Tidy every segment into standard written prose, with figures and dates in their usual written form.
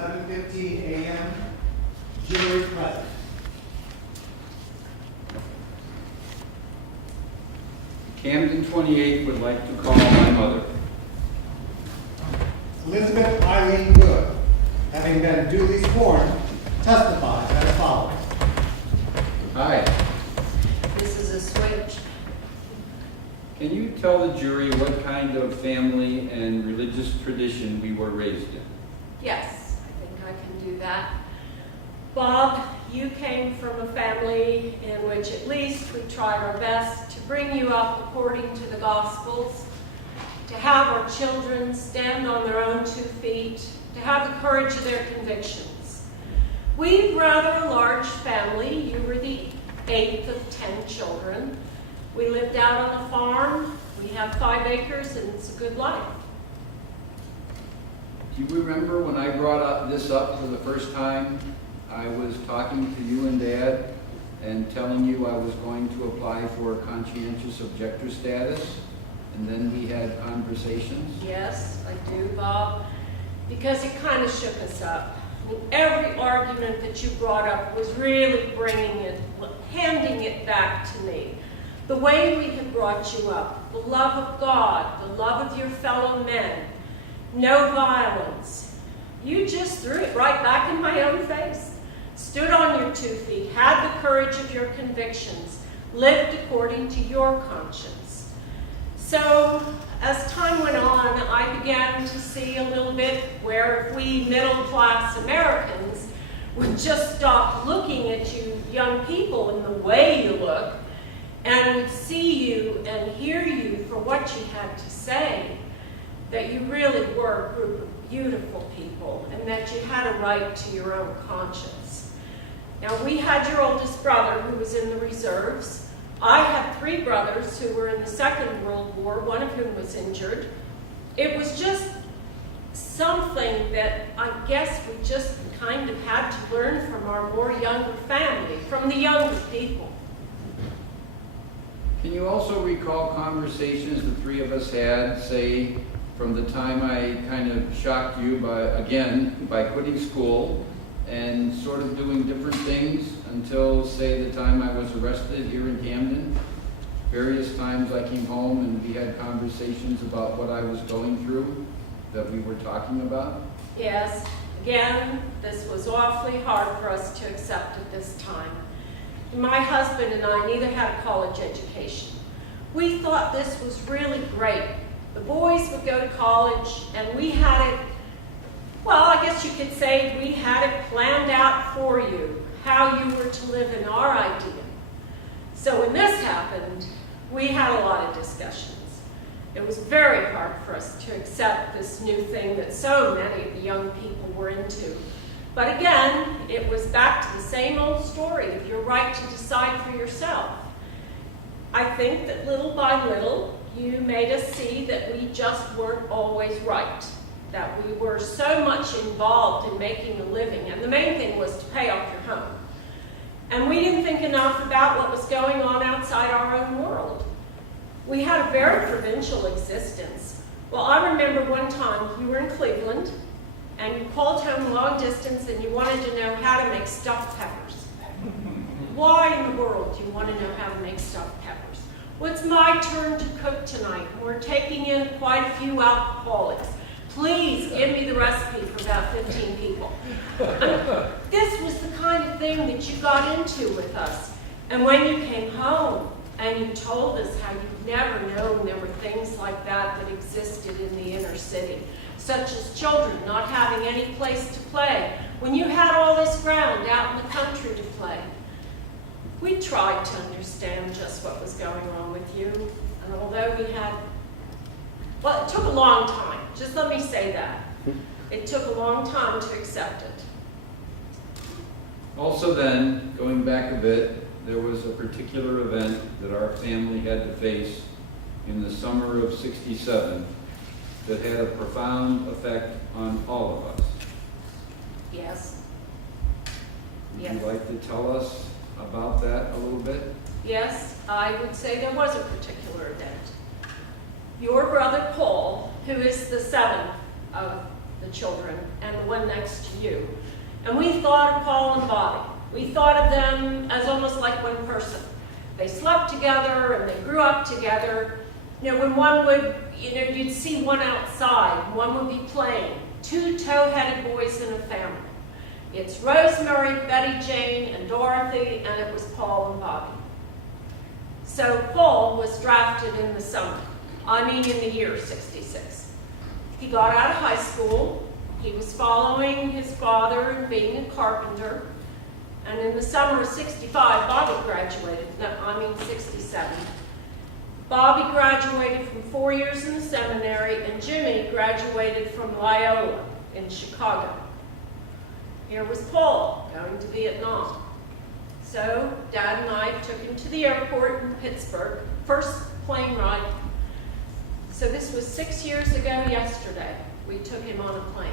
11:15 a.m. Jury present. Camden 28 would like to call my mother. Elizabeth Eileen Good, having been duly sworn, testifies as follows. Hi. This is a switch. Can you tell the jury what kind of family and religious tradition we were raised in? Yes, I think I can do that. Bob, you came from a family in which at least we tried our best to bring you up according to the Gospels, to have our children stand on their own 2 feet, to have the courage of their convictions. We've rather a large family. You were the 8th of 10 children. We lived out on a farm. We have 5 acres, and it's a good life. Do you remember when I brought this up for the first time? I was talking to you and Dad and telling you I was going to apply for conscientious objector status, and then we had conversations. Yes, I do, Bob, because it kind of shook us up. I mean, every argument that you brought up was really handing it back to me. The way we had brought you up, the love of God, the love of your fellow men, no violence. You just threw it right back in my own face. Stood on your 2 feet, had the courage of your convictions, lived according to your conscience. So, as time went on, I began to see a little bit where if we middle-class Americans would just stop looking at you young people in the way you look, and would see you and hear you for what you had to say, that you really were a group of beautiful people, and that you had a right to your own conscience. Now, we had your oldest brother who was in the reserves. I had 3 brothers who were in the Second World War, one of whom was injured. It was just something that I guess we just kind of had to learn from our more younger family, from the younger people. Can you also recall conversations the 3 of us had, say, from the time I kind of shocked you by quitting school and sort of doing different things until, say, the time I was arrested here in Camden? Various times I came home and we had conversations about what I was going through that we were talking about. Yes, again, this was awfully hard for us to accept at this time. My husband and I neither had a college education. We thought this was really great. The boys would go to college, and we had it, well, I guess you could say we had it planned out for you, how you were to live in our idea. So when this happened, we had a lot of discussions. It was very hard for us to accept this new thing that so many of the young people were into. But again, it was back to the same old story of your right to decide for yourself. I think that little by little, you made us see that we just weren't always right, that we were so much involved in making a living, and the main thing was to pay off your home. And we didn't think enough about what was going on outside our own world. We had a very provincial existence. Well, I remember one time you were in Cleveland, and you called home long distance and you wanted to know how to make stuffed peppers. Why in the world do you want to know how to make stuffed peppers? Well, it's my turn to cook tonight. We're taking in quite a few alcoholics. Please give me the recipe for about 15 people. This was the kind of thing that you got into with us. And when you came home and you told us how you'd never known there were things like that that existed in the inner city, such as children not having any place to play, when you had all this ground out in the country to play. We tried to understand just what was going on with you, and although we had, well, it took a long time, just let me say that. It took a long time to accept it. Also then, going back a bit, there was a particular event that our family had to face in the summer of '67 that had a profound effect on all of us. Yes. Would Yes. you like to tell us about that a little bit? Yes, I would say there was a particular event. Your brother Paul, who is the 7th of the children, and the one next to you. And we thought of Paul and Bobby. We thought of them as almost like one person. They slept together and they grew up together. You know, when one would, you'd see one outside, one would be playing. Two tow-headed boys in a family. It's Rosemary, Betty Jane, and Dorothy, and it was Paul and Bobby. So Paul was drafted in the summer, in the year 66. He got out of high school. He was following his father and being a carpenter. And in the summer of 65, Bobby graduated. 67. Bobby graduated from 4 years in the seminary, and Jimmy graduated from Loyola in Chicago. Here was Paul going to Vietnam. So Dad and I took him to the airport in Pittsburgh, first plane ride. So this was 6 years ago yesterday. We took him on a plane.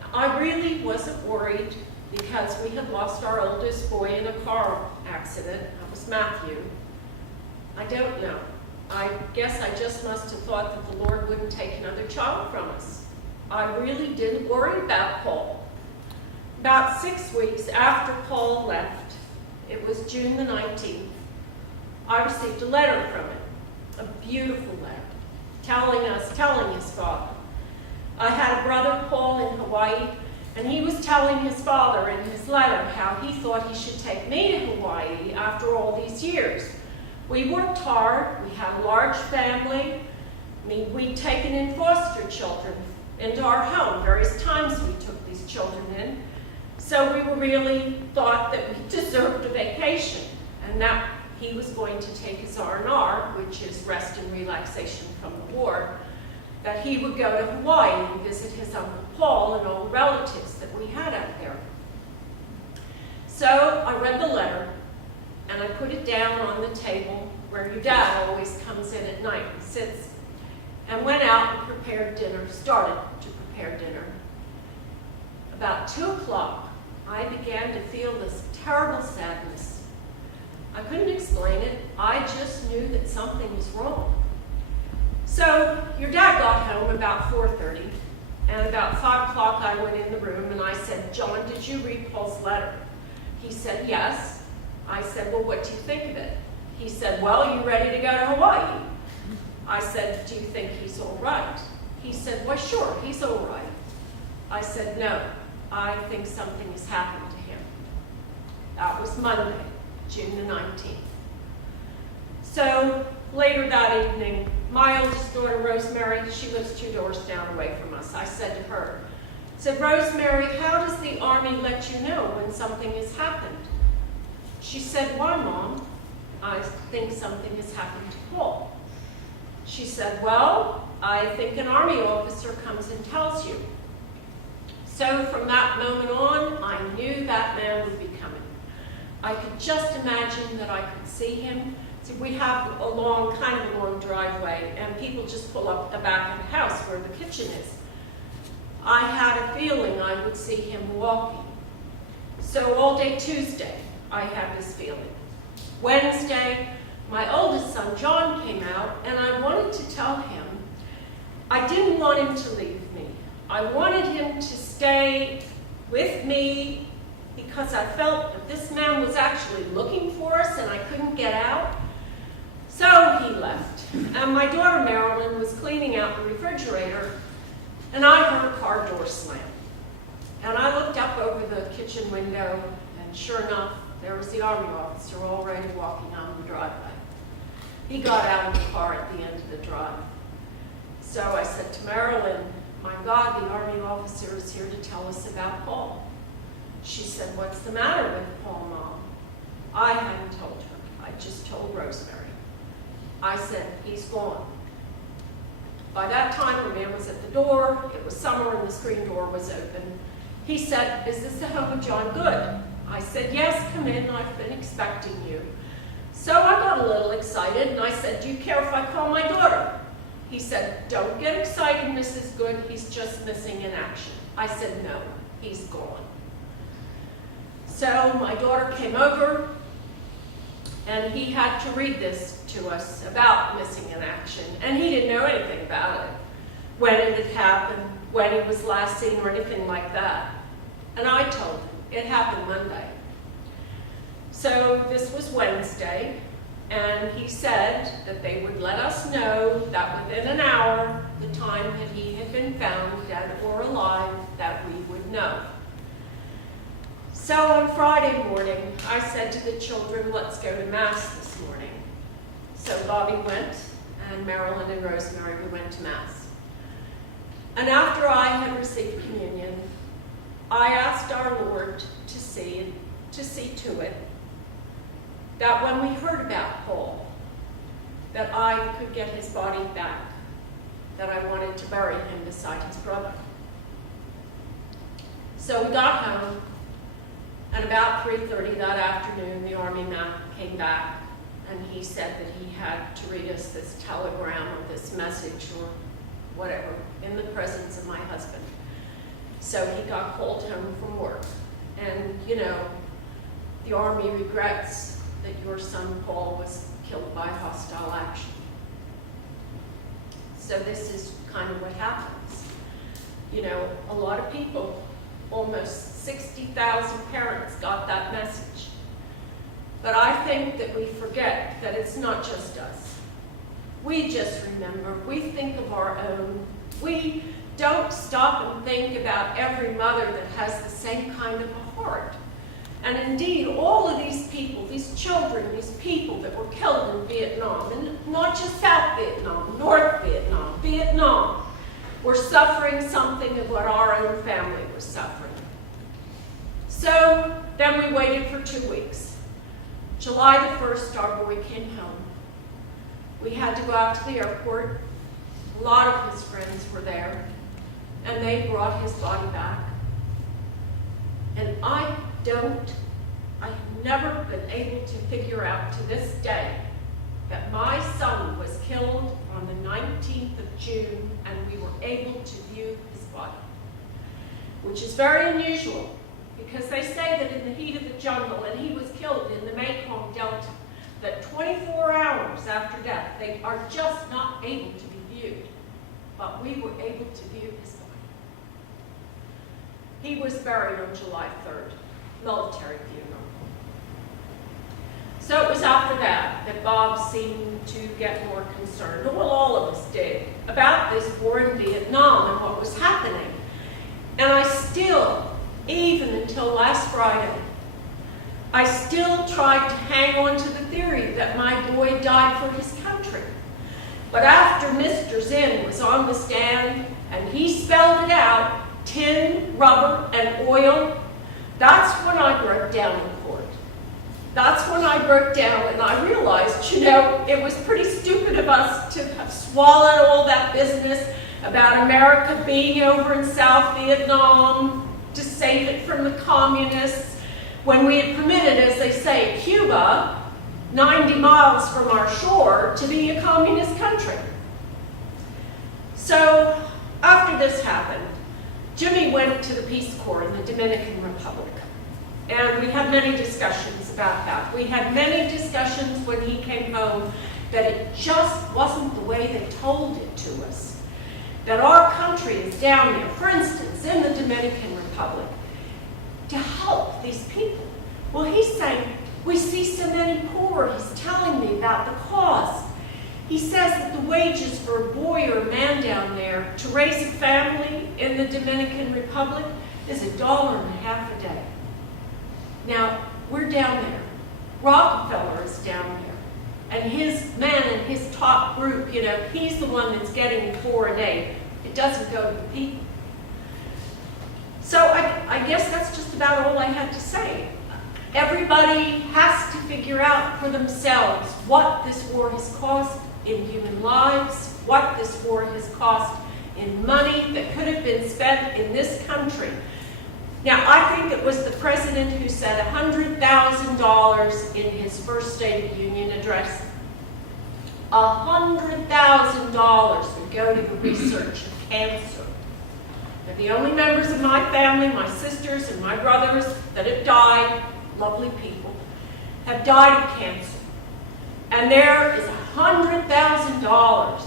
Now, I really wasn't worried because we had lost our oldest boy in a car accident. That was Matthew. I don't know. I guess I just must have thought that the Lord wouldn't take another child from us. I really didn't worry about Paul. About 6 weeks after Paul left, it was June the 19th, I received a letter from him, a beautiful letter, telling his father. I had a brother, Paul, in Hawaii, and he was telling his father in his letter how he thought he should take me to Hawaii after all these years. We worked hard, we had a large family. We'd taken in foster children into our home. Various times we took these children in. So we really thought that we deserved a vacation, and that he was going to take his R&R, which is rest and relaxation from the war, that he would go to Hawaii and visit his Uncle Paul and old relatives that we had out there. So I read the letter, and I put it down on the table where your dad always comes in at night and sits, and went out and started to prepare dinner. About 2 o'clock, I began to feel this terrible sadness. I couldn't explain it. I just knew that something was wrong. So your dad got home about 4:30, and about 5 o'clock I went in the room and I said, "John, did you read Paul's letter?" He said, "Yes." I said, "Well, what do you think of it?" He said, "Well, you ready to go to Hawaii?" I said, "Do you think he's all right?" He said, "Well, sure, he's all right." I said, "No, I think something has happened to him." That was Monday, June the 19th. So later that evening, my oldest daughter, Rosemary, she lives 2 doors down away from us. I said to her, "Rosemary, how does the Army let you know when something has happened?" She said, "Why, Mom?" "I think something has happened to Paul." She said, "Well, I think an Army officer comes and tells you." So from that moment on, I knew that man would be coming. I could just imagine that I could see him. So we have a kind of a long driveway, and people just pull up the back of the house where the kitchen is. I had a feeling I would see him walking. So all day Tuesday, I had this feeling. Wednesday, my oldest son, John, came out, and I wanted to tell him I didn't want him to leave me. I wanted him to stay with me because I felt that this man was actually looking for us and I couldn't get out. So he left, and my daughter Marilyn was cleaning out the refrigerator, and I heard a car door slam. And I looked up over the kitchen window, and sure enough, there was the Army officer already walking on the driveway. He got out of the car at the end of the drive. So I said to Marilyn, "My God, the Army officer is here to tell us about Paul." She said, "What's the matter with Paul, Mom?" I hadn't told her. I just told Rosemary. I said, "He's gone." By that time, the man was at the door. It was summer and the screen door was open. He said, "Is this the home of John Good?" I said, "Yes, come in. I've been expecting you." So I got a little excited and I said, "Do you care if I call my daughter?" He said, "Don't get excited, Mrs. Good. He's just missing in action." I said, "No, he's gone." So my daughter came over, and he had to read this to us about missing in action, and he didn't know anything about it. when it had happened, when he was last seen, or anything like that. And I told him it happened Monday. So this was Wednesday, and he said that they would let us know that within an hour, the time that he had been found dead or alive, that we would know. So on Friday morning, I said to the children, let's go to Mass this morning. So Bobby went, and Marilyn and Rosemary, we went to Mass. And after I had received communion, I asked our Lord to see to it that when we heard about Paul, that I could get his body back, that I wanted to bury him beside his brother. So we got home, and about 3:30 that afternoon, the Army man came back, and he said that he had to read us this telegram or this message or whatever in the presence of my husband. So he got called home from work. And, you know, the Army regrets that your son Paul was killed by hostile action. So this is kind of what happens. You know, a lot of people, almost 60,000 parents got that message. But I think that we forget that it's not just us. We just remember, we think of our own. We don't stop and think about every mother that has the same kind of a heart. And indeed, all of these people, these children, these people that were killed in Vietnam, and not just South Vietnam, North Vietnam, Vietnam, were suffering something of what our own family was suffering. So then we waited for 2 weeks. July the 1st, our boy came home. We had to go out to the airport. A lot of his friends were there, and they brought his body back. And I have never been able to figure out to this day that my son was killed on the 19th of June, and we were able to view his body, which is very unusual, because they say that in the heat of the jungle, and he was killed in the Mekong Delta, that 24 hours after death, they are just not able to be viewed. But we were able to view his body. He was buried on July 3rd, military funeral. So it was after that that Bob seemed to get more concerned, well, all of us did, about this war in Vietnam and what was happening. And I still, even until last Friday, I still tried to hang on to the theory that my boy died for his country. But after Mr. Zinn was on the stand and he spelled it out, tin, rubber, and oil, that's when I broke down in court. That's when I broke down and I realized, you know, it was pretty stupid of us to have swallowed all that business about America being over in South Vietnam to save it from the communists, when we had permitted, as they say, Cuba, 90 miles from our shore, to be a communist country. So after this happened, Jimmy went to the Peace Corps in the Dominican Republic. And we had many discussions about that. We had many discussions when he came home that it just wasn't the way they told it to us. That our country is down there, for instance, in the Dominican Republic, to help these people. Well, he's saying, we see so many poor. He's telling me about the cost. He says that the wages for a boy or a man down there to raise a family in the Dominican Republic is $1.50 a day. Now, we're down there. Rockefeller is down there. And his man and his top group, you know, he's the one that's getting the 4 a day. It doesn't go to the people. So I guess that's just about all I had to say. Everybody has to figure out for themselves what this war has cost in human lives, what this war has cost in money that could have been spent in this country. Now, I think it was the president who said $100,000 in his first State of the Union address. $100,000 would go to the research of cancer. They're the only members of my family, my sisters and my brothers, that have died, lovely people, have died of cancer. And there is $100,000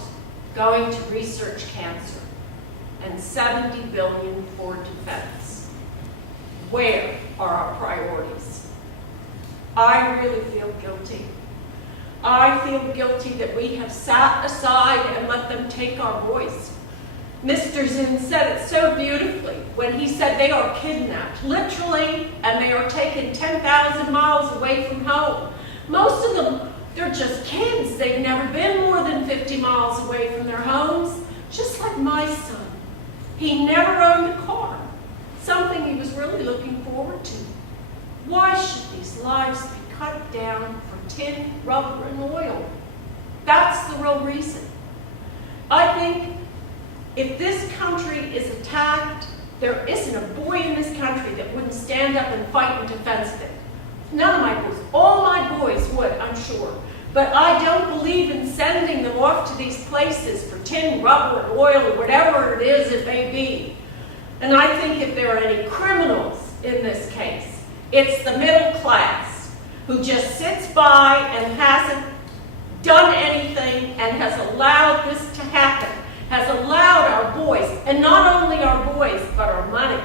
going to research cancer. and $70 billion for defense. Where are our priorities? I really feel guilty. I feel guilty that we have sat aside and let them take our voice. Mr. Zinn said it so beautifully when he said they are kidnapped, literally, and they are taken 10,000 miles away from home. Most of them, they're just kids. They've never been more than 50 miles away from their homes, just like my son. He never owned a car, something he was really looking forward to. Why should these lives be cut down for tin, rubber, and oil? That's the real reason. I think if this country is attacked, there isn't a boy in this country that wouldn't stand up and fight in defense of it. None of my boys, all my boys would, I'm sure. But I don't believe in sending them off to these places for tin, rubber, and oil, or whatever it is it may be. And I think if there are any criminals in this case, it's the middle class who just sits by and hasn't done anything and has allowed this to happen, has allowed our boys, and not only our boys, but our money,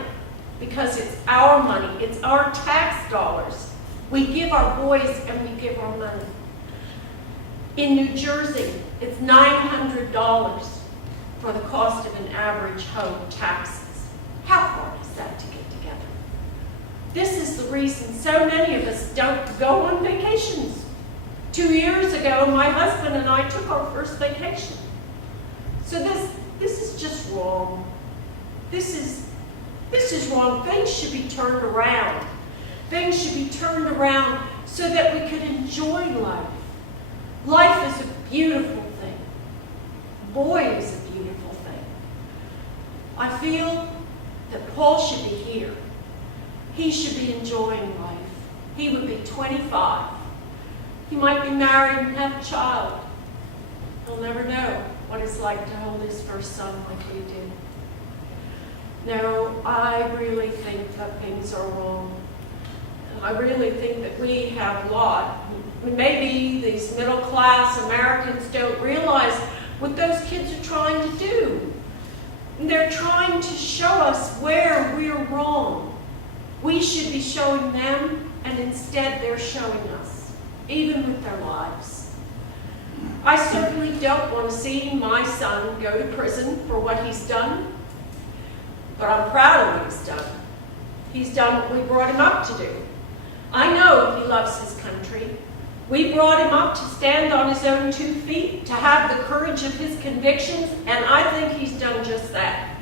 because it's our money, it's our tax dollars. We give our boys and we give our money. In New Jersey, it's $900 for the cost of an average home taxes. How hard is that to get together? This is the reason so many of us don't go on vacations. 2 years ago, my husband and I took our first vacation. So this is just wrong. This is wrong. Things should be turned around. Things should be turned around so that we could enjoy life. Life is a beautiful thing. Boy, is a beautiful thing. I feel that Paul should be here. He should be enjoying life. He would be 25. He might be married and have a child. He'll never know what it's like to hold his first son like we did. No, I really think that things are wrong. I really think that we have a lot. Maybe these middle-class Americans don't realize what those kids are trying to do. They're trying to show us where we're wrong. We should be showing them, and instead they're showing us, even with their lives. I certainly don't want to see my son go to prison for what he's done, but I'm proud of what he's done. He's done what we brought him up to do. I know he loves his country. We brought him up to stand on his own 2 feet, to have the courage of his convictions, and I think he's done just that.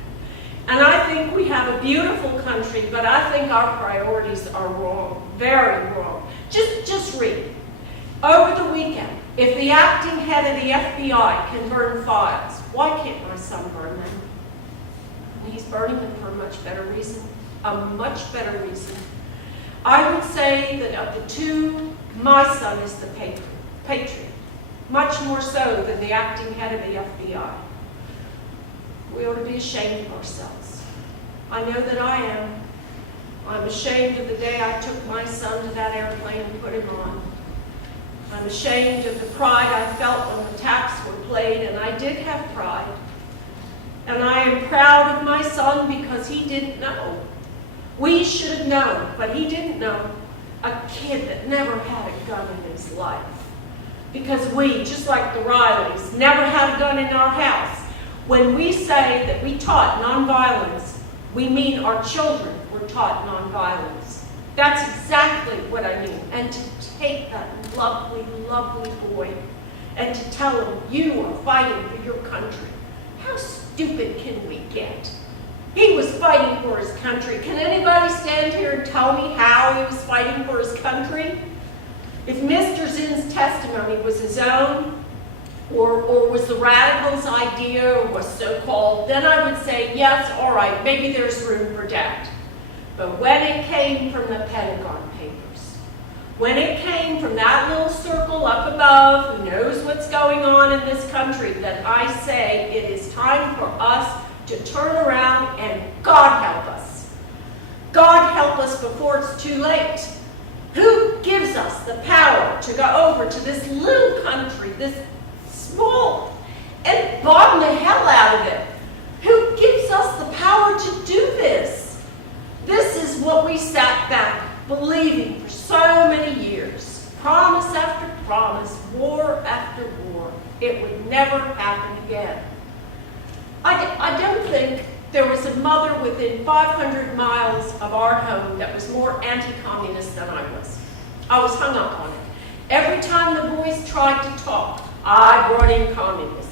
And I think we have a beautiful country, but I think our priorities are wrong, very wrong. Just read. Over the weekend, if the acting head of the FBI can burn files, why can't my son burn them? And he's burning them for a much better reason, I would say that of the two, my son is the patriot, much more so than the acting head of the FBI. We ought to be ashamed of ourselves. I know that I am. I'm ashamed of the day I took my son to that airplane and put him on. I'm ashamed of the pride I felt when the taps were played, and I did have pride. And I am proud of my son because he didn't know. We should have known, but he didn't know. A kid that never had a gun in his life. Because we, just like the Rileys, never had a gun in our house. When we say that we taught nonviolence, we mean our children were taught nonviolence. That's exactly what I mean. And to take that lovely, lovely boy and to tell him, you are fighting for your country. How stupid can we get? He was fighting for his country. Can anybody stand here and tell me how he was fighting for his country? If Mr. Zinn's testimony was his own, or was the radical's idea, or was so-called, then I would say, yes, all right, maybe there's room for doubt. But when it came from the Pentagon Papers, when it came from that little circle up above who knows what's going on in this country, then I say it is time for us to turn around and God help us. God help us before it's too late. Who gives us the power to go over to this little country, this small, and bomb the hell out of it? Who gives us war after war. It would never happen again. I don't think there was a mother within 500 miles of our home that was more anti-communist than I was. I was hung up on it. Every time the boys tried to talk, I brought in communism.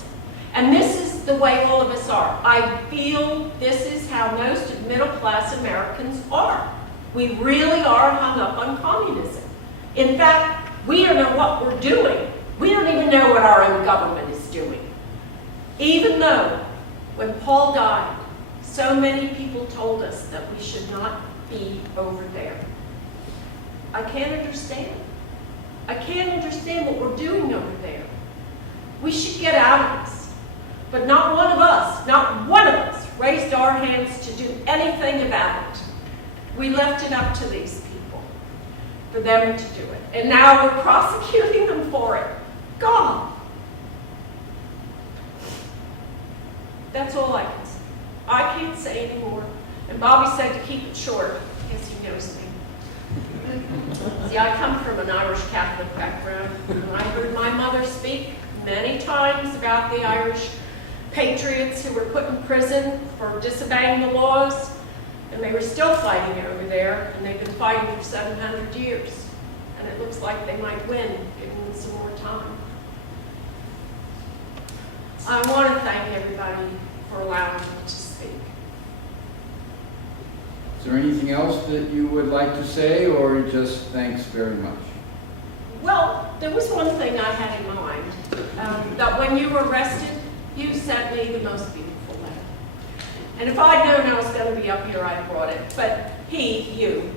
And this is the way all of us are. I feel this is how most of middle-class Americans are. We really are hung up on communism. In fact, we don't know what we're doing. We don't even know what our own government is doing. Even though, when Paul died, so many people told us that we should not be over there. I can't understand. I can't understand what we're doing over there. We should get out of this. But not one of us raised our hands to do anything about it. We left it up to these people for them to do it. And now we're prosecuting them for it. God. That's all I can say. I can't say anymore. And Bobby said to keep it short. I guess he knows me. See, I come from an Irish Catholic background, and I heard my mother speak many times about the Irish patriots who were put in prison for disobeying the laws, and they were still fighting over there, and they've been fighting for 700 years. And it looks like they might win, given them some more time. I want to thank everybody for allowing me to speak. Is there anything else that you would like to say, or just thanks very much? Well, there was one thing I had in mind, that when you were arrested, you sent me the most beautiful letter. And if I'd known I was going to be up here, I'd brought it. But you,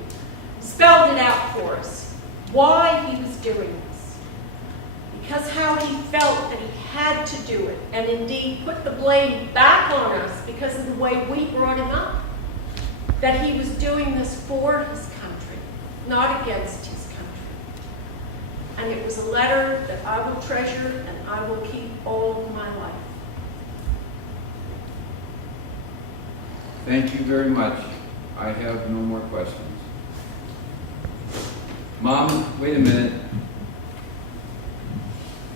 spelled it out for us, why he was doing this. Because how he felt that he had to do it, and indeed put the blame back on us because of the way we brought him up. That he was doing this for his country, not against his country. And it was a letter that I will treasure and I will keep all my life. Thank you very much. I have no more questions. Mom, wait a minute.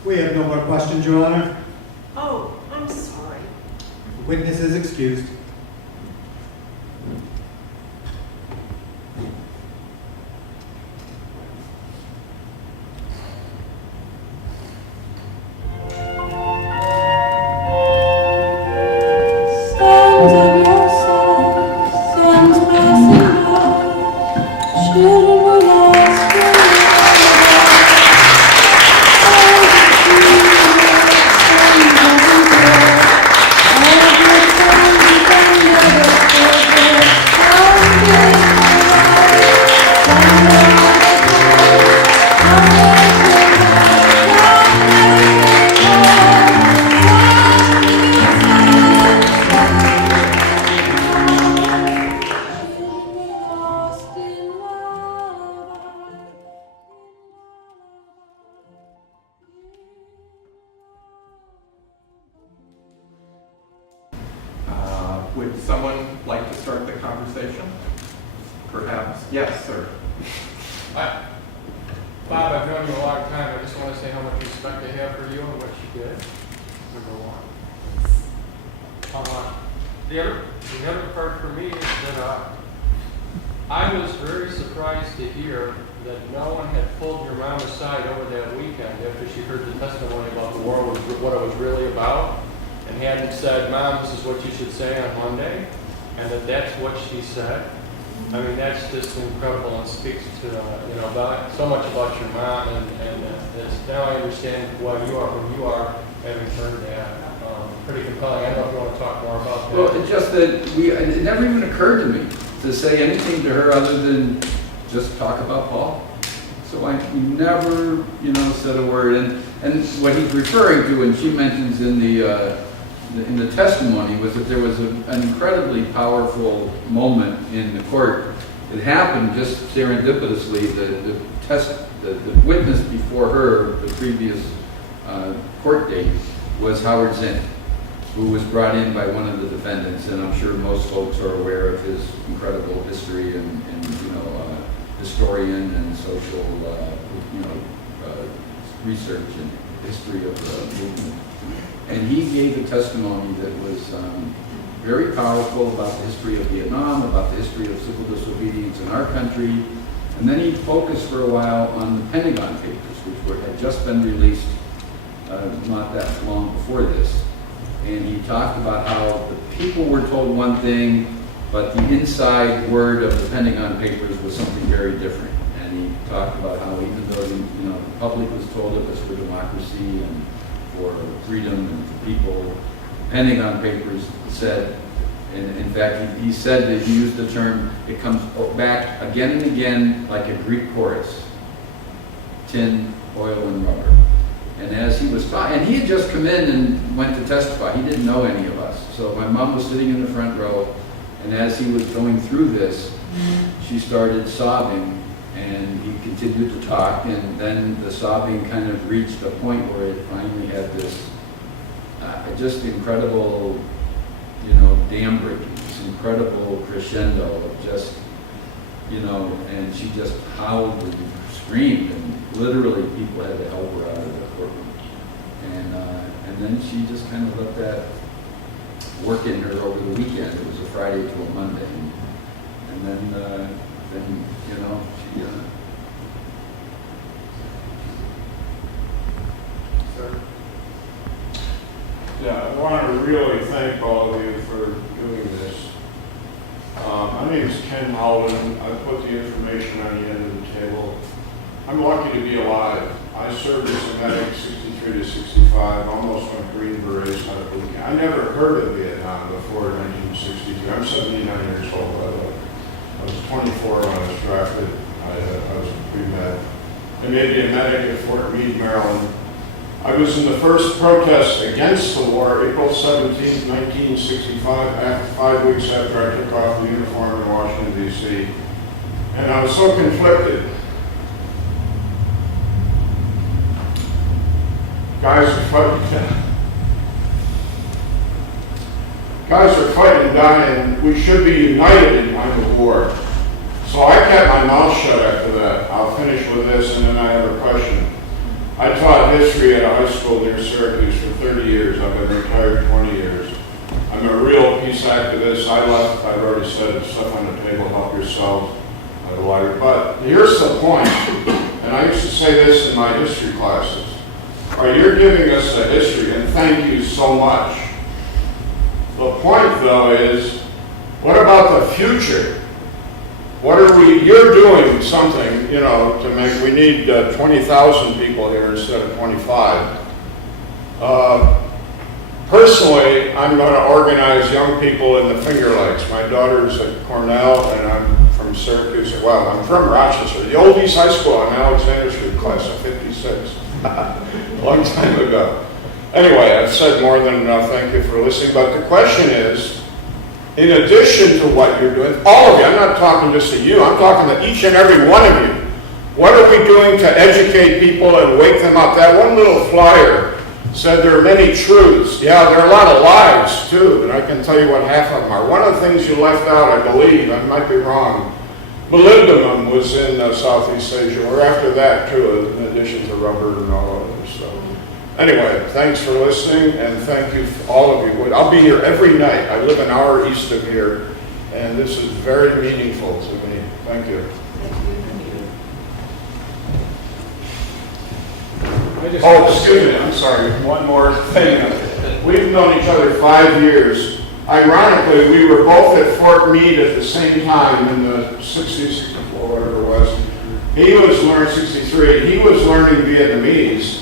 We have no more questions, Your Honor. Oh, I'm sorry. The witness is excused. Would someone like to start the conversation? Perhaps. Yes, sir. Bob, I've known you a long time. I just want to say how much respect I have for you and what you did. Number one. The other part for me is that I was very surprised to hear that no one had pulled your mom aside over that weekend after she heard the testimony about the war, what it was really about, and hadn't said, Mom, this is what you should say on Monday, and that's what she said. I mean, that's just incredible and speaks to, about, so much about your mom, and now I understand why you are who you are, having heard that. Pretty compelling. I don't know if you want to talk more about that. Well, it's just that it never even occurred to me to say anything to her other than just talk about Paul. So I never, said a word. And what he's referring to, and she mentions in the testimony, was that there was an incredibly powerful moment in the court. It happened just serendipitously. The witness before her, the previous court date, was Howard Zinn, who was brought in by one of the defendants, and I'm sure most folks are aware of his incredible history and historian and social, research and history of the movement. And he gave a testimony that was very powerful about the history of Vietnam, about the history of civil disobedience in our country. And then he focused for a while on the Pentagon Papers, which had just been released not that long before this. And he talked about how the people were told one thing, but the inside word of the Pentagon Papers was something very different. And he talked about how even though the public was told it was for democracy and for freedom and for people, Pentagon Papers said, and in fact he said that he used the term, it comes back again and again like a Greek chorus: tin, oil, and rubber. And as he was talking, and he had just come in and went to testify, he didn't know any of us. So my mom was sitting in the front row, and as he was going through this, she started sobbing, and he continued to talk, and then the sobbing kind of reached a point where it finally had this just incredible, dam breaking, this incredible crescendo of just, and she just howled and screamed, and literally people had to help her out of the courtroom. And then she just kind of let that work in her over the weekend. It was a Friday to a Monday, and then she. Sir? Yeah, I want to really thank all of you for doing this. My name is Ken Howland. I put the information on the end of the table. I'm lucky to be alive. I served as a medic 63 to 65, almost went Green Berets out of boot camp. I never heard of Vietnam before 1962. I'm 79 years old, by the way. I was 24 when I was drafted. I was a pre-med. I made me a medic at Fort Meade, Maryland. I was in the first protest against the war, April 17, 1965, 5 weeks after I took off the uniform in Washington, D.C. And I was so conflicted. Guys are fighting and dying. We should be united in time of war. So I kept my mouth shut after that. I'll finish with this, and then I have a question. I taught history at a high school near Syracuse for 30 years. I've been retired 20 years. I'm a real peace activist. I left, I've already said, stuff on the table, help yourselves. But here's the point, and I used to say this in my history classes. All right, you're giving us a history, and thank you so much. The point, though, is, what about the future? What are you're doing something, to make, we need 20,000 people here instead of 25. Personally, I'm going to organize young people in the Finger Lakes. My daughter's at Cornell, and I'm from Syracuse. Well, I'm from Rochester. The old East High School on Alexander Street, class of 56. A long time ago. Anyway, I've said more than enough. Thank you for listening. But the question is, in addition to what you're doing, all of you, I'm not talking just to you, I'm talking to each and every one of you. What are we doing to educate people and wake them up? That one little flyer said there are many truths. Yeah, there are a lot of lies, too, and I can tell you what half of them are. One of the things you left out, I believe, I might be wrong, molybdenum was in Southeast Asia. We're after that, too, in addition to rubber and all of this stuff. Anyway, thanks for listening, and thank you, all of you. I'll be here every night. I live an hour east of here, and this is very meaningful to me. Thank you. Oh, excuse me, I'm sorry. One more thing. We've known each other 5 years. Ironically, we were both at Fort Meade at the same time in the 60s, 64, whatever it was. He was learning 63. He was learning Vietnamese.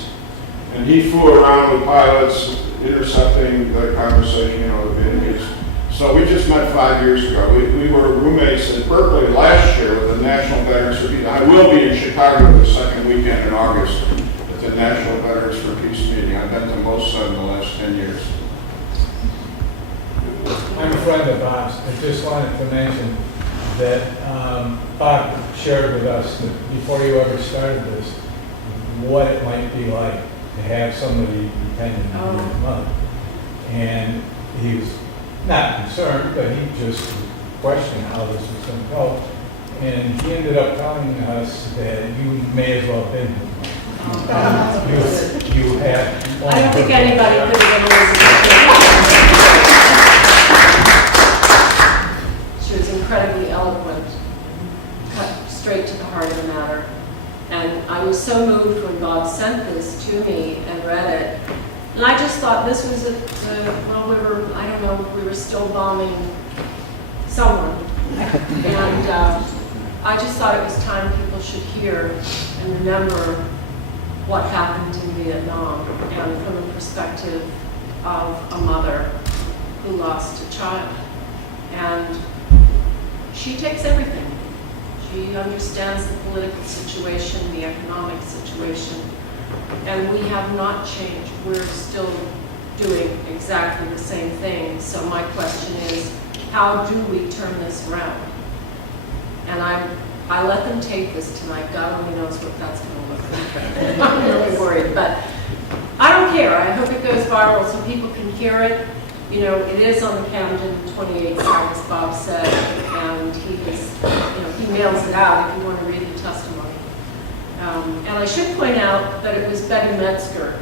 And he flew around with pilots, intercepting the conversation, the Vietnamese. So we just met 5 years ago. We were roommates at Berkeley last year with the National Veterans for Peace. I will be in Chicago the second weekend in August at the National Veterans for Peace meeting. I've been to most of them the last 10 years. I'm a friend of Bob's. I just wanted to mention that Bob shared with us that before you ever started this, what it might be like to have somebody dependent on your mother. And he was not concerned, but he just questioned how this was going to go. And he ended up telling us that you may as well have been his mother. You had. I don't think anybody could have been Elizabeth. She was incredibly eloquent, cut straight to the heart of the matter. And I was so moved when Bob sent this to me and read it. And I just thought this was well, we were still bombing someone. And I just thought it was time people should hear and remember what happened in Vietnam, and from the perspective of a mother who lost a child. And she takes everything. She understands the political situation, the economic situation, and we have not changed. We're still doing exactly the same thing. So my question is, how do we turn this around? And I let them tape this tonight. God only knows what that's going to look like. I'm really worried, but I don't care. I hope it goes viral so people can hear it. You know, it is on the Camden 28 side, as Bob said, and he mails it out if you want to read the testimony. And I should point out that it was Betty Metzger,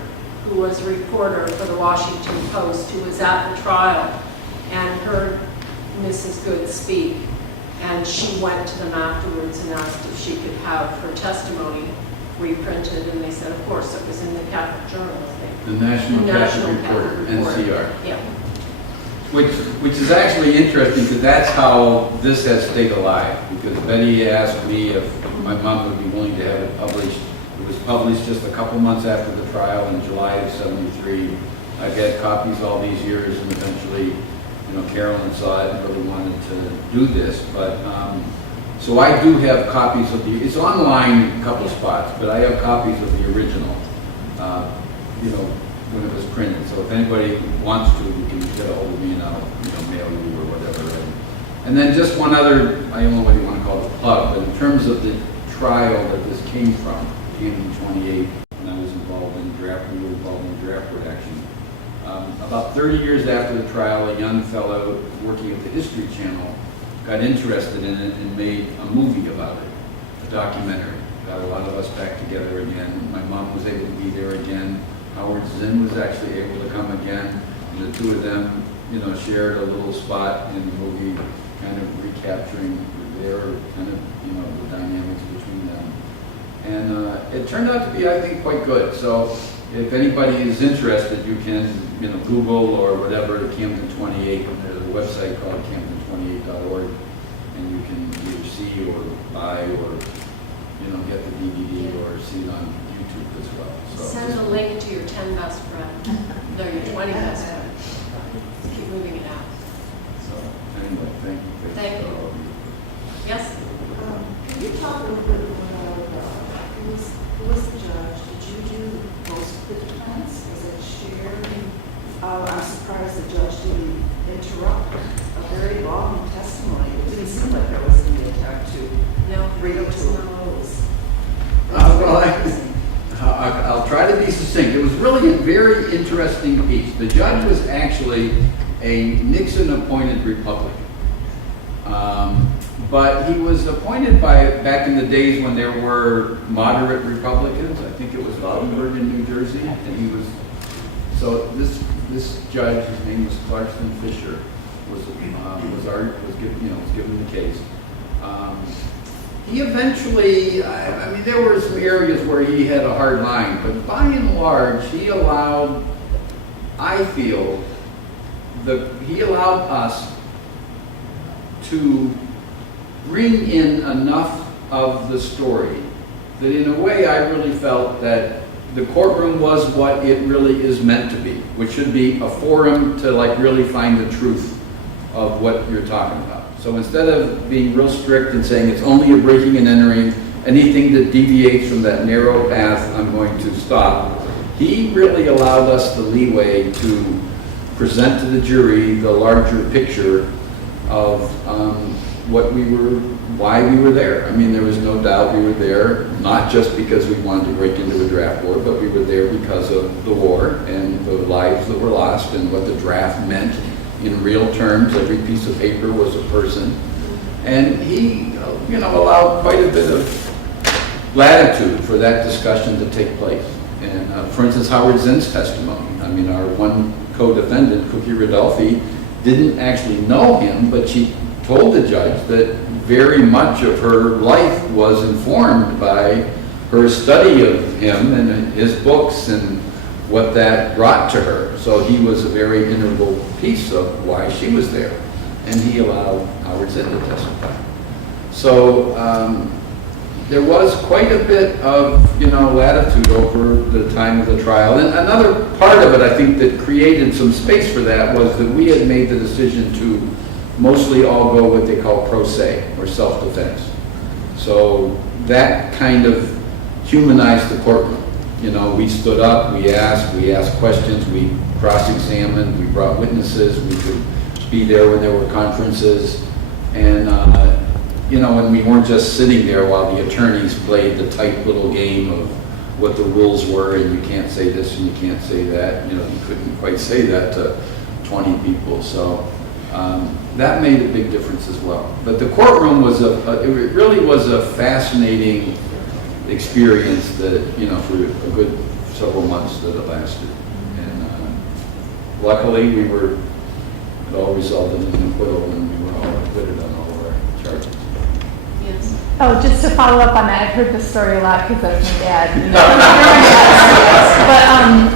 who was a reporter for the Washington Post, who was at the trial and heard Mrs. Good speak. And she went to them afterwards and asked if she could have her testimony reprinted, and they said, of course, it was in the Catholic Journal, I think. The National Catholic Report, NCR. Yeah. Which is actually interesting, because that's how this has stayed alive. Because Betty asked me if my mom would be willing to have it published. It was published just a couple months after the trial in July of '73. I've had copies all these years, and eventually, Carolyn saw it and really wanted to do this. But so I do have copies of it's online a couple spots, but I have copies of the original. When it was printed. So if anybody wants to, you can get a hold of me and I'll mail you or whatever. And then just one other, I don't know what you want to call it, plug, but in terms of the trial that this came from, Camden 28, when I was involved in draft, we were involved in draft production. About 30 years after the trial, a young fellow working at the History Channel got interested in it and made a movie about it, a documentary. Got a lot of us back together again. My mom was able to be there again. Howard Zinn was actually able to come again, and the two of them, shared a little spot in the movie, kind of recapturing their kind of, the dynamics between them. And it turned out to be, I think, quite good. So if anybody is interested, you can, Google or whatever, Camden 28, and there's a website called camden28.org, and you can either see or buy or, get the DVD or see it on YouTube as well. So send a link to your 10 best friends. No, your 20 best friends. Keep moving it out. So anyway, thank you. Thank you. Yes? Can you talk a little bit about who was the judge? Did you do most of the defense? Was it shared? I'm surprised the judge didn't interrupt a very long testimony. It didn't seem like there was any attempt to read it to her. I'll try to be succinct. It was really a very interesting piece. The judge was actually a Nixon-appointed Republican. But he was appointed back in the days when there were moderate Republicans. I think it was Lautenberg in New Jersey. And so this judge, his name was Clarkson Fisher, was given the case. He eventually, there were some areas where he had a hard line, but by and large, he allowed, I feel, he allowed us to bring in enough of the story that in a way I really felt that the courtroom was what it really is meant to be, which should be a forum to really find the truth of what you're talking about. So instead of being real strict and saying it's only a breaking and entering, anything that deviates from that narrow path, I'm going to stop. He really allowed us the leeway to present to the jury the larger picture of why we were there. There was no doubt we were there, not just because we wanted to break into a draft war, but we were there because of the war and the lives that were lost and what the draft meant. In real terms, every piece of paper was a person. And he, allowed quite a bit of latitude for that discussion to take place. And for instance, Howard Zinn's testimony. I mean, our one co-defendant, Cookie Rodolphe, didn't actually know him, but she told the judge that very much of her life was informed by her study of him and his books and what that brought to her. So he was a very integral piece of why she was there. And he allowed Howard Zinn to testify. So there was quite a bit of, latitude over the time of the trial. And another part of it, I think, that created some space for that was that we had made the decision to mostly all go what they call pro se, or self-defense. So that kind of humanized the courtroom. We stood up, we asked questions, we cross-examined, we brought witnesses, we could be there when there were conferences, and and we weren't just sitting there while the attorneys played the tight little game of what the rules were, and you can't say this and you can't say that. You couldn't quite say that to 20 people. So that made a big difference as well. But the courtroom was it really was a fascinating experience that, for a good several months that it lasted. And luckily it all resulted in an acquittal, and we were all acquitted on all of our charges. Yes. Oh, just to follow up on that, I've heard this story a lot because that's my dad. But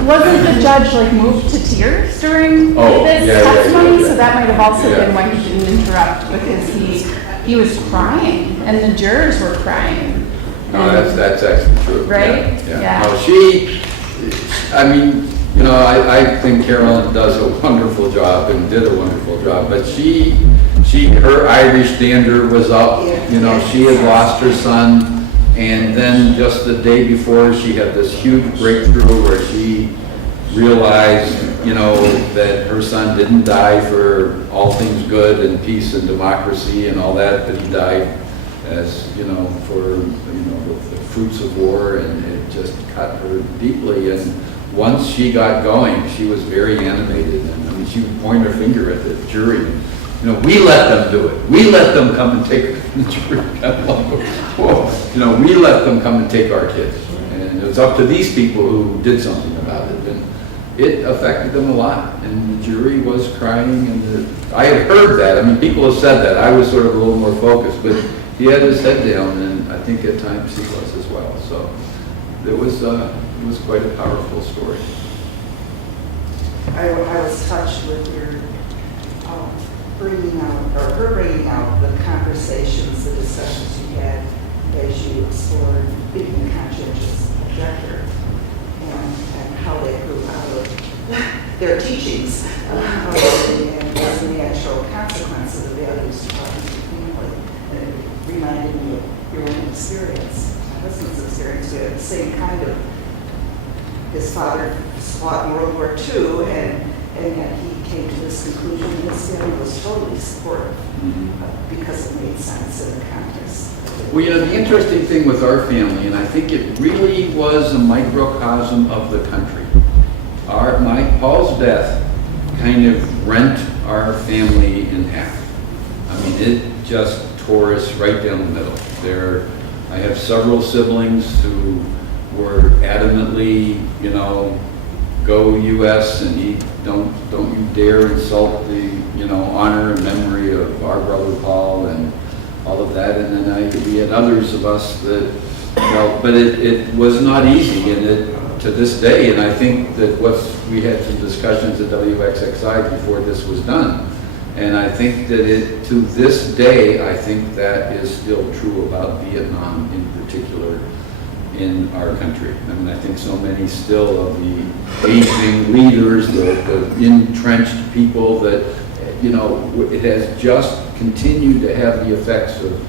wasn't the judge moved to tears during this testimony? Yeah. So that might have also Yeah. been why he didn't interrupt, because he was crying and the jurors were crying. No, that's actually true. Right? Yeah. No, I think Carolyn does a wonderful job and did a wonderful job, but her Irish dander was up. She had lost her son, and then just the day before, she had this huge breakthrough where she realized, that her son didn't die for all things good and peace and democracy and all that, but he died as, for, the fruits of war, and it just cut her deeply. And once she got going, she was very animated, and she would point her finger at the jury. We let them do it. We let them come and take the jury. We let them come and take our kids. And it was up to these people who did something about it. And it affected them a lot. And the jury was crying. And I had heard that. People have said that. I was sort of a little more focused. But he had his head down, and I think at times he was as well. So it was quite a powerful story. I was touched with your her bringing out the conversations, the discussions you had as you explored being a conscientious objector, and how they grew out of their teachings, and as the actual consequences of the values to talking to family. And it reminded me of your own experience, my husband's experience. We had the same kind of, his father fought in World War II, and yet he came to this conclusion, and his family was totally supportive because it made sense in the context. Well, the interesting thing with our family, and I think it really was a microcosm of the country. Paul's death kind of rent our family in half. It just tore us right down the middle. I have several siblings who were adamantly, go U.S. and don't you dare insult the, honor and memory of our brother Paul and all of that. And then we had others of us that, but it was not easy, and to this day, and I think that we had some discussions at WXXI before this was done, and I think that to this day, I think that is still true about Vietnam in particular in our country. I think so many still of the aging leaders, the entrenched people that, it has just continued to have the effects of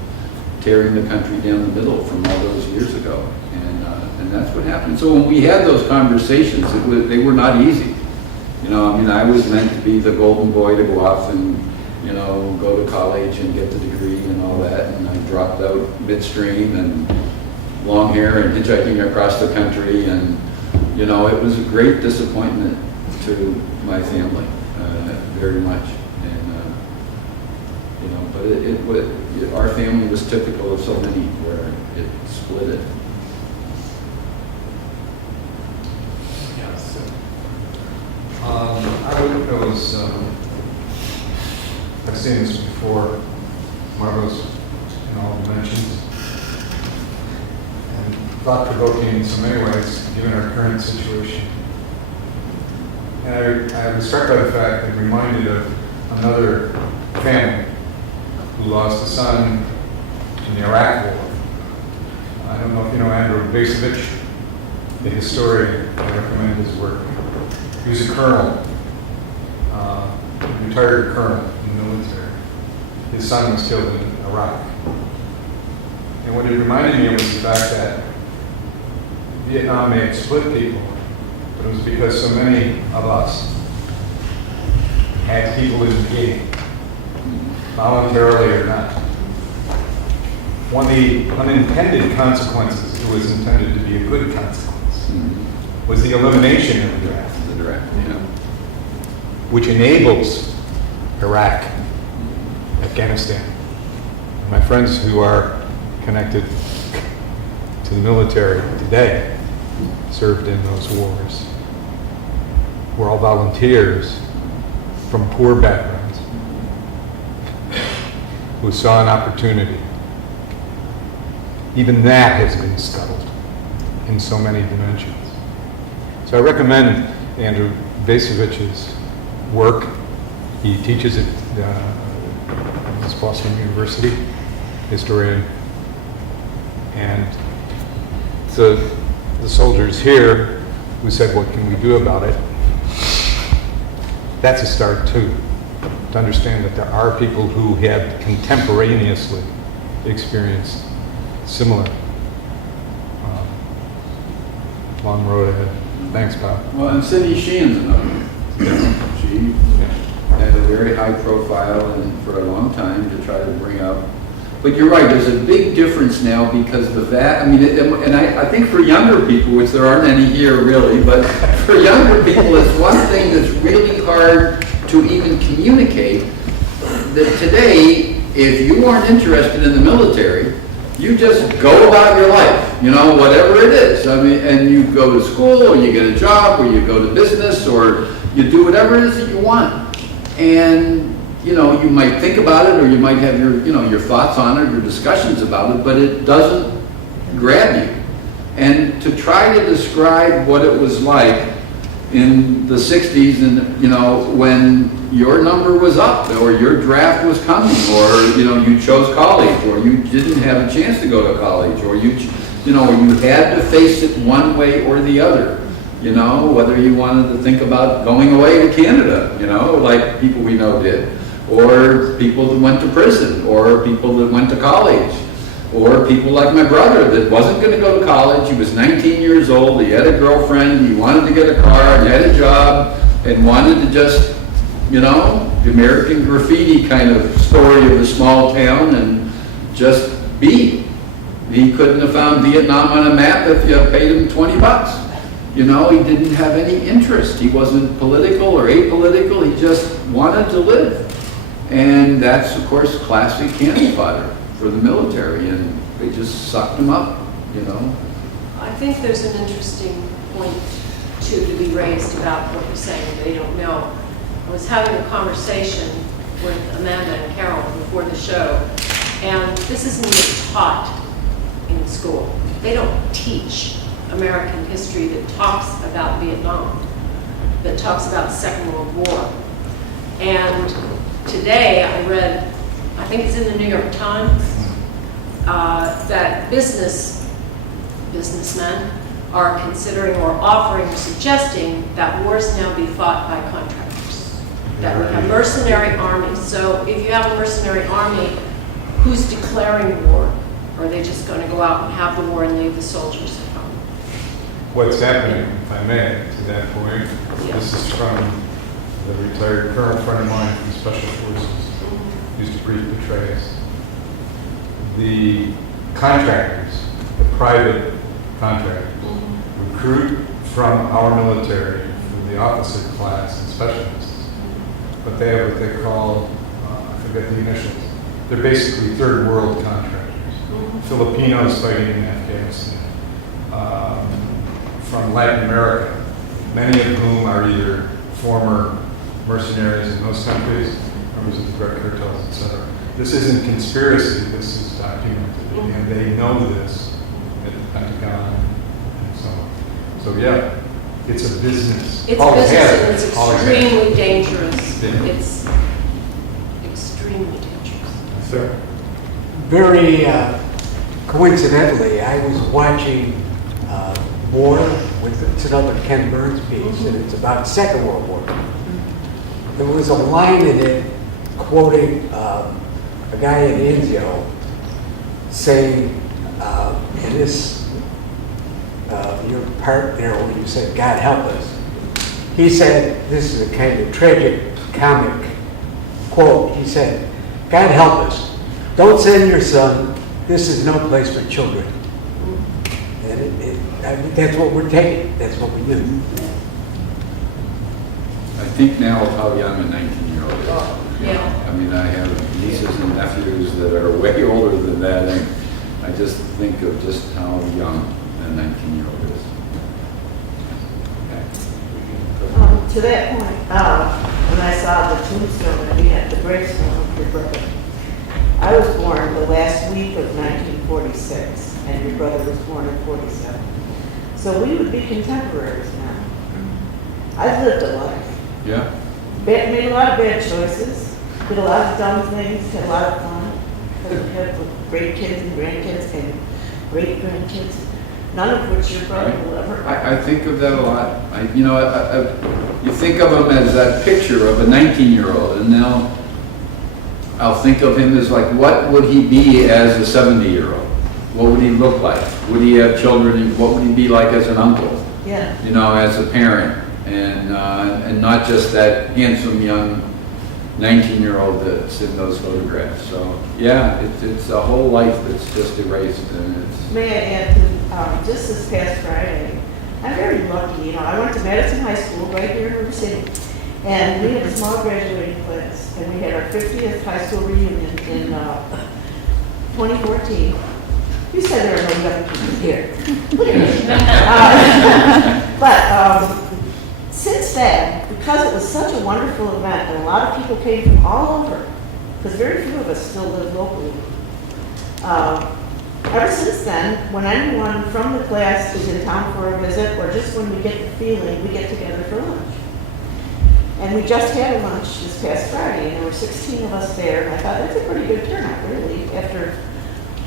tearing the country down the middle from all those years ago. And that's what happened. So when we had those conversations, they were not easy. I was meant to be the golden boy to go off and, go to college and get the degree and all that. And I dropped out midstream and long hair and hitchhiking across the country. And, it was a great disappointment to my family, very much. And, but our family was typical of so many where it split it. I've seen this before, marvelous in all dimensions, and thought-provoking in so many ways, given our current situation. And I was struck by the fact that reminded of another family who lost a son in the Iraq War. I don't know if you know Andrew Basevich, the historian. I recommend his work. He was a colonel, retired colonel in the military. His son was killed in Iraq. And what it reminded me of was the fact that Vietnam may have split people, but it was because so many of us had people in the game, voluntarily or not. One of the unintended consequences, it was intended to be a good consequence, was the elimination of the draft. The draft, yeah. Which enables Iraq, Afghanistan. My friends who are connected to the military today served in those wars. We're all volunteers from poor backgrounds who saw an opportunity. Even that has been scuttled in so many dimensions. So I recommend Andrew Basevich's work. He teaches at East Boston University, historian. And the soldiers here who said, what can we do about it? That's a start too, to understand that there are people who have contemporaneously experienced similar long road ahead. Thanks, Bob. Well, and Cindy Sheehan's another one. She had a very high profile and for a long time to try to bring up. But you're right, there's a big difference now because I think for younger people, which there aren't any here really, but for younger people, it's one thing that's really hard to even communicate, that today, if you aren't interested in the military, you just go about your life, whatever it is. And you go to school, or you get a job, or you go to business, or you do whatever it is that you want. And, you might think about it, or you might have your thoughts on it, your discussions about it, but it doesn't grab you. And to try to describe what it was like in the 60s and, when your number was up, or your draft was coming, or, you chose college, or you didn't have a chance to go to college, or you had to face it one way or the other, whether you wanted to think about going away to Canada, like people we know did, or people that went to prison, or people that went to college, or people like my brother that wasn't going to go to college. He was 19 years old, he had a girlfriend, he wanted to get a car, he had a job, and wanted to just, the American Graffiti kind of story of a small town, and just be. He couldn't have found Vietnam on a map if you paid him $20. He didn't have any interest. He wasn't political or apolitical, he just wanted to live. And that's, of course, classic cannon fodder for the military, and they just sucked him up, I think there's an interesting point, too, to be raised about what you're saying, they don't know. I was having a conversation with Amanda and Carol before the show, and this isn't even taught in school. They don't teach American history that talks about Vietnam, that talks about the Second World War. And today I read, I think it's in the New York Times, that businessmen are considering or offering or suggesting that wars now be fought by contractors. That we have mercenary armies. So if you have a mercenary army, who's declaring war? Or are they just going to go out and have the war and leave the soldiers at home? What's happening, if I may, to that point, this is from the retired colonel friend of mine from Special Forces, used to brief betray us. The contractors, the private contractors, recruit from our military, from the officer class and specialists, but they have what they call, I forget the initials, they're basically third world contractors. Filipinos fighting in Afghanistan, from Latin America, many of whom are either former mercenaries in those countries, members of the Red Cartels, etc. This isn't conspiracy, this is documented, and they know this at the Pentagon and so on. So yeah, it's a business. It's Always business has and been. it's Always has been. extremely dangerous. Yeah. It's extremely dangerous. Sir? Very coincidentally, I was watching War it's another Ken Burns piece, and it's about the Second World War. There was a line in it quoting a guy in Indio saying, in this, your part there when you said, God help us. He said, this is a kind of tragic comic quote, he said, God help us. Don't send your son. This is no place for children. And I mean, that's what we're taking. That's what we do. I think now of how young a 19-year-old is. Yeah. I mean, I have nieces and nephews that are way older than that, and I just think of just how young a 19-year-old is. To that point, when I saw the tombstone and we had the gravestone of your brother, I was born the last week of 1946, and your brother was born in 47. So we would be contemporaries now. I've lived a life. Yeah. Made a lot of bad choices, did a lot of dumb things, had a lot of fun, had great kids and grandkids and great grandkids, none of which your brother will ever. I think of that a lot. You think of him as that picture of a 19-year-old, and now I'll think of him as like, what would he be as a 70-year-old? What would he look like? Would he have children? What would he be like as an uncle? Yeah. You know, as a parent, and not just that handsome young 19-year-old that's in those photographs. So yeah, it's a whole life that's just erased, and it's. May I add to, just this past Friday, I'm very lucky, you know, I went to Madison High School right here in River City, and we had a small graduating class, and we had our 50th high school reunion in 2014. You said there are no young people here. Look at me. But since then, because it was such a wonderful event, and a lot of people came from all over, because very few of us still live locally, ever since then, when anyone from the class is in town for a visit, or just when we get the feeling, we get together for lunch. And we just had a lunch this past Friday, and there were 16 of us there, and I thought, that's a pretty good turnout, really, after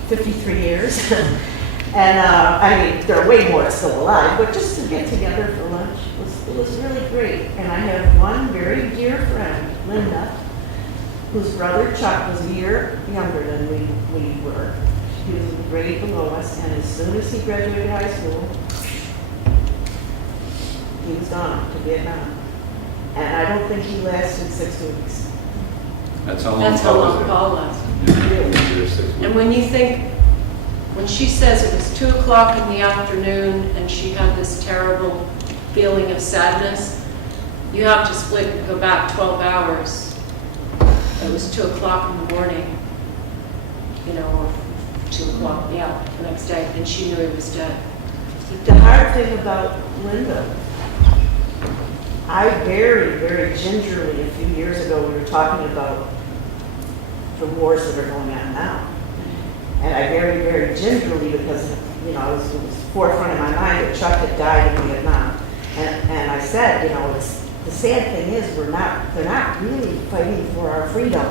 53 years. And I mean, there are way more still alive, but just to get together for lunch was really great. And I have one very dear friend, Linda, whose brother Chuck was a year younger than we were. He was a grade below us, and as soon as he graduated high school, he was gone to Vietnam. And I don't think he lasted 6 weeks. That's how long That's how long Paul Paul was lasted. And when you think, when she says it was 2 o'clock in the afternoon and she had this terrible feeling of sadness, you have to split and go back 12 hours. It was 2 o'clock in the morning, you know, or 2 o'clock, yeah, the next day, and she knew he was dead. The hard thing about Linda, I very, very gingerly, a few years ago, we were talking about the wars that are going on now. And I very, very gingerly, because, you know, it was forefront of my mind that Chuck had died in Vietnam. And I said, you know, the sad thing is they're not really fighting for our freedom,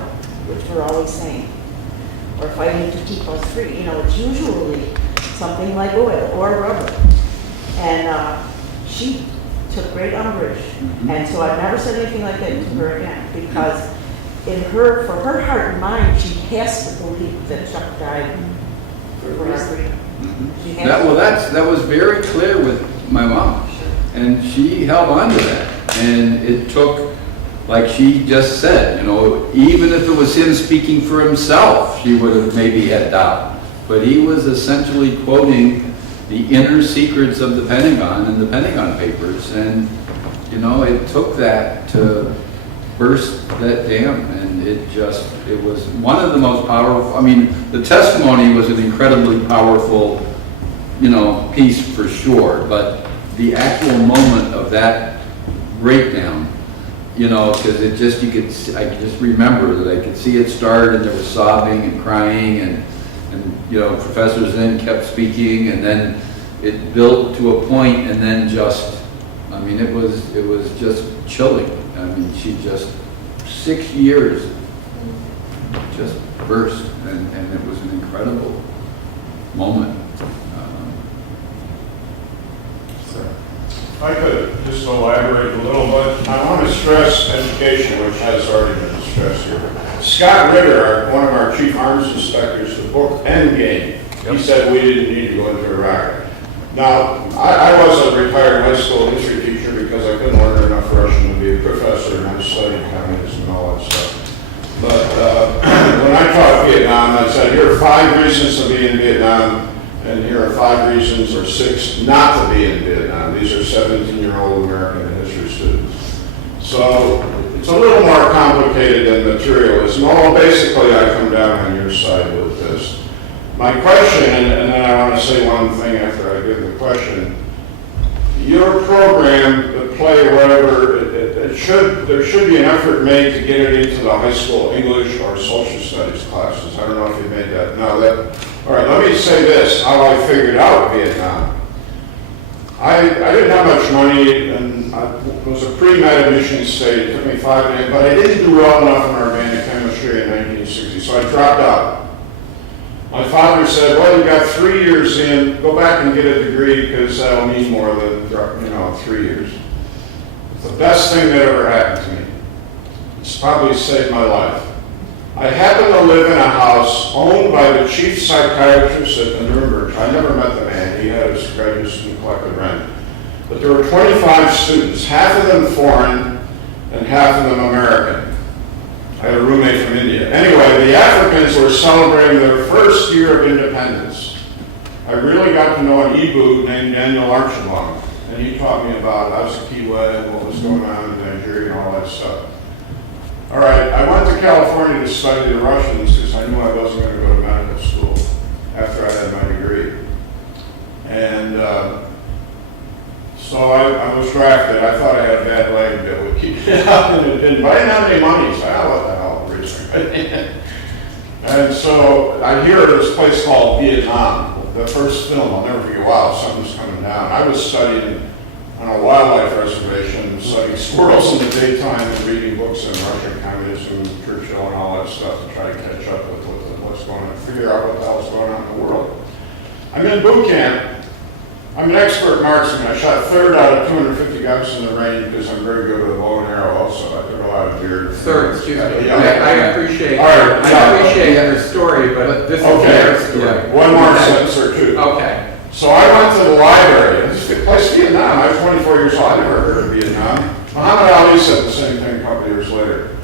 which we're always saying, or fighting to keep us free. You know, it's usually something like oil or rubber. And she took great umbrage. And so I've never said anything like that to her again, because for her heart and mind, she has to believe that Chuck died for our freedom. She has to. That was very clear with my mom, and she held on to that. And it took, like she just said, you know, even if it was him speaking for himself, she would have maybe had doubt. But he was essentially quoting the inner secrets of the Pentagon and the Pentagon Papers, and you know, it took that to burst that dam, and it was one of the most powerful. I mean, the testimony was an incredibly powerful, you know, piece for sure, but the actual moment of that breakdown, you know, because it just, I could just remember that I could see it start and there was sobbing and crying and, you know, professors then kept speaking and then it built to a point and then just, I mean, it was just chilling. I mean, she just, 6 years just burst and it was an incredible moment. If I could just elaborate a little bit, I want to stress education, which has already been stressed here. Scott Ritter, one of our chief arms inspectors, the book Endgame, he said we didn't need to go into Iraq. Now, I was a retired high school history teacher because I couldn't learn enough Russian to be a professor, and I studied communism and all that stuff. But when I taught Vietnam, I said, here are 5 reasons to be in Vietnam, and here are 5 reasons or 6 not to be in Vietnam. These are 17-year-old American history students. So it's a little more complicated than materialism, although basically I come down on your side with this. My question, and then I want to say one thing after I give the question. Your program, the play, whatever, there should be an effort made to get it into the high school English or social studies classes. I don't know if you made that. No, all right, let me say this, how I figured out Vietnam. I didn't have much money, and it was a pre-med admission state. It took me 5 days, but I didn't do well enough in organic chemistry in 1960, so I dropped out. My father said, well, you got 3 years in, go back and get a degree because that'll mean more than, 3 years. It's the best thing that ever happened to me. It's probably saved my life. I happened to live in a house owned by the chief psychiatrist at the Nuremberg. I never met the man. He had his graduate student collected rent. But there were 25 students, half of them foreign and half of them American. I had a roommate from India. Anyway, the Africans were celebrating their first year of independence. I really got to know an Igbo named Daniel Archibald, and he taught me about Azikiwe and what was going on in Nigeria and all that stuff. All right, I went to California to study the Russians because I knew I wasn't going to go to medical school after I had my degree. And so I was drafted. I thought I had a bad leg that would keep me out, but I didn't have any money, so what the hell, research. And so I hear of this place called Vietnam, the first film. I'll never forget, wow, something's coming down. I was studying on a wildlife reservation, studying squirrels in the daytime and reading books on Russian communism, Churchill and all that stuff to try to catch up with what's going on, figure out what the hell's going on in the world. I'm in boot camp. I'm an expert marksman. I shot 3rd out of 250 guys in the range because I'm very good with a bow and arrow also. I took a lot of deer. Sir, excuse me. Yeah. I appreciate All right, I appreciate your story, but this is their story. One more sentence or two. Okay. So I went to the library. This is a place, Vietnam. I was 24 years old. I never heard of Vietnam. Muhammad Ali said the same thing a couple years later.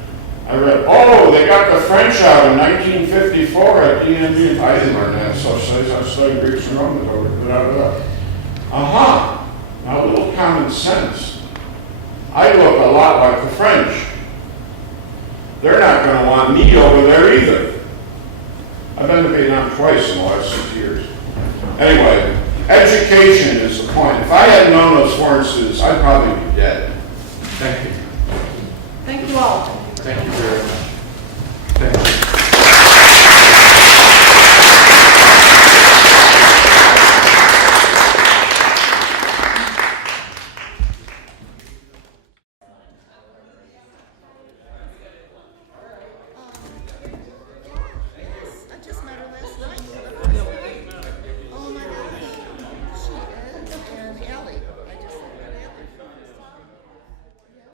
I read, oh, they got the French out in 1954 at DNB. I didn't learn that stuff. So I studied Greeks and Romans over there. Now a little common sense. I look a lot like the French. They're not going to want me over there either.